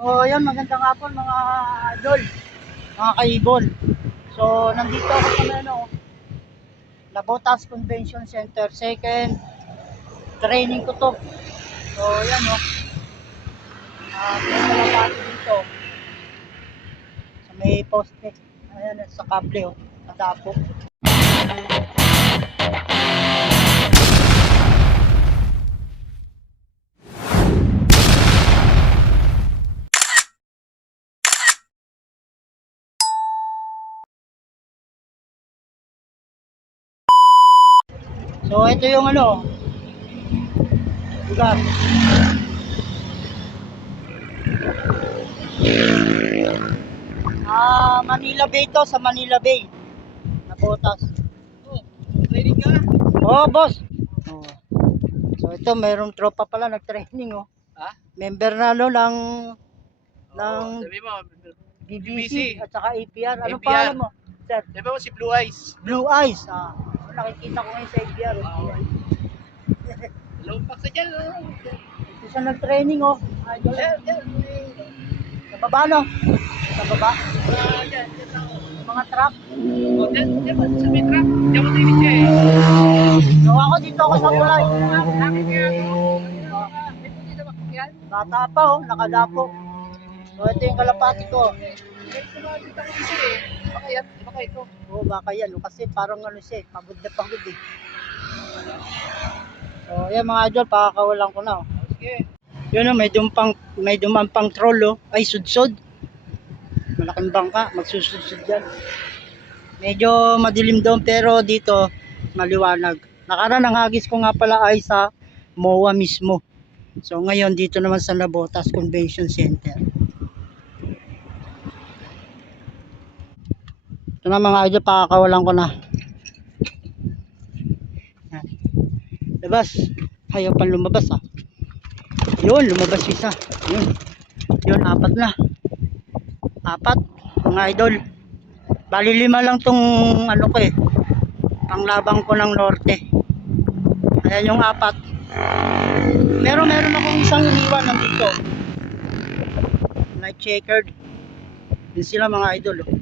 So, yun, magandang hapon mga idol, mga kaibon. So, nandito ako sa Nabotas Convention Center, second training ko to. So, yan o. May kalapati dito sa may poste. Ayan, sa kable o, nadapo. So, ito yung lugar. Manila Bay to, sa Manila Bay. Nabotas. Oh, training ka? Oh, boss. Oh. So, ito, mayroong tropa pala nag-training, oh. Ha? Member na, ng Sabi mo, BBC at saka APR. Anong APR. pangalan mo, sir? sabi mo si Blue Eyes. Blue Eyes. Nakikita ko ngayon sa APR. Oo. Lumpak sa dyan. Ito siya nag-training, oh. Idol. Dyan. Sa baba, no? Sa baba. Dyan ako. Mga truck. Oh, dyan ba? Sa may truck. Dyan mo tinig siya eh. So, ako dito ako sa kulay. Bakit kaya ako? May puti na bakit yan? Bata pa, oh. Nakadapo. So, ito yung kalapati ko. May sumabit ako isa eh. Baka ito. Oo, baka yan. Oh. Kasi parang siya, pagod na pagod eh. So, yan mga idol, pakakawalan ko na. Oh. Sige. Yun, oh, may dumampang troll, oh. Ay, sudsod. Malaking bangka, magsusudsod yan. Medyo madilim doon, pero dito, maliwanag. Nakaraan, ang hagis ko nga pala ay sa MOA mismo. So, ngayon, dito naman sa Nabotas Convention Center. Ito na mga idol, pakakawalan ko na. Yan. Labas. Ayaw pang lumabas, ah. Yun, lumabas isa. Yun, apat na. Apat, mga idol. Bali 5 lang tong ko eh. Panglabang ko ng norte. Ayan yung 4. Meron akong isang iniwan nandito. Night checkered. Yun sila mga idol, oh.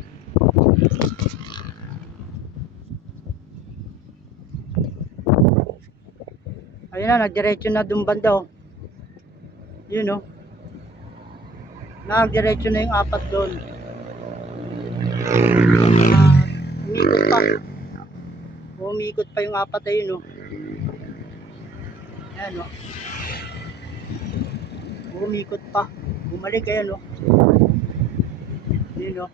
Ayun na, nagdiretso na dun banda, oh. Yun, oh. Nagdiretso na yung 4 doon. Umikot pa. Umikot pa yung 4 ayun, oh. Ayan, oh. Umikot pa. Bumalik, ayan, oh. Yun, oh.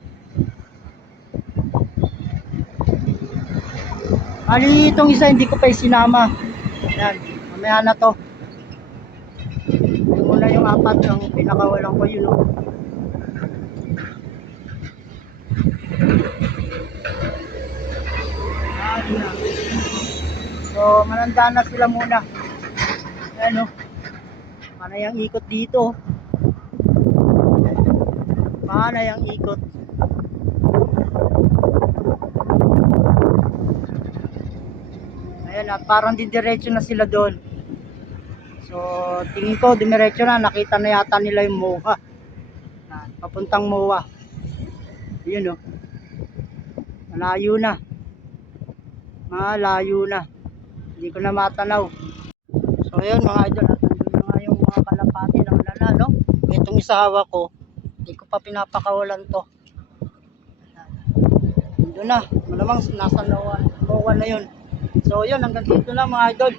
Ali, itong isa hindi ko pa isinama. Ayan, mamaya na to. Muna yung 4 ang pinakawalan ko, yun, oh. So, mananda na sila muna. Ayan, oh. Paano yung ikot dito? Paano yung ikot? Ayan, at parang didiretso na sila doon. So, tingin ko dumiretso na. Nakita na yata nila yung MOA. Papuntang MOA. Yun, oh. Malayo na. Malayo na. Hindi ko na matanaw. So, ayun mga idol. Nandun na nga yung mga kalapati na ulala, no? Itong isa hawak ko. Hindi ko pa pinapakawalan to. Doon na. Malamang nasa MOA na yun. So, yun. Hanggang dito na mga idol.